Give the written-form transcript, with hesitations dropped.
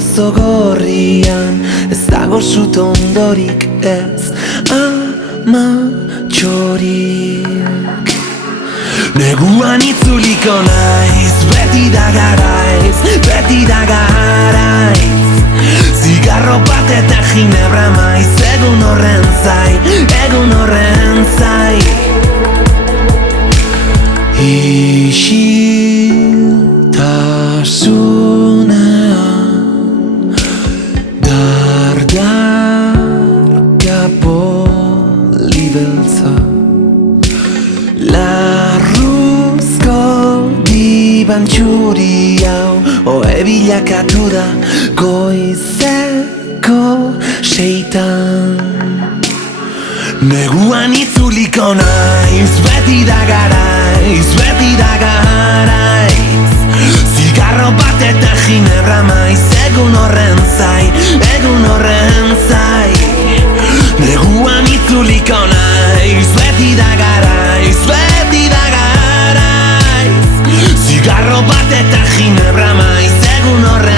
auzo gorrian ez dago sutondorik ez amatxorik. Neguan itzuliko naiz, beti da garaiz, beti da garaiz. Zigarro bat eta ginebra maiz, egun horren zai, egun horren zai. Isiltasunean dardarka polibeltza, larruzko diban txuri hau ohe bilakatu da goizeko seitan. Neguan itzuliko naiz, beti da garaiz, beti da garaiz. Zigarro bat eta ginebra maiz, egun horren zai, egun horren zai. Neguan itzuliko naiz, beti da garaiz, beti da garaiz. Zigarro bat eta ginebra maiz, egun horren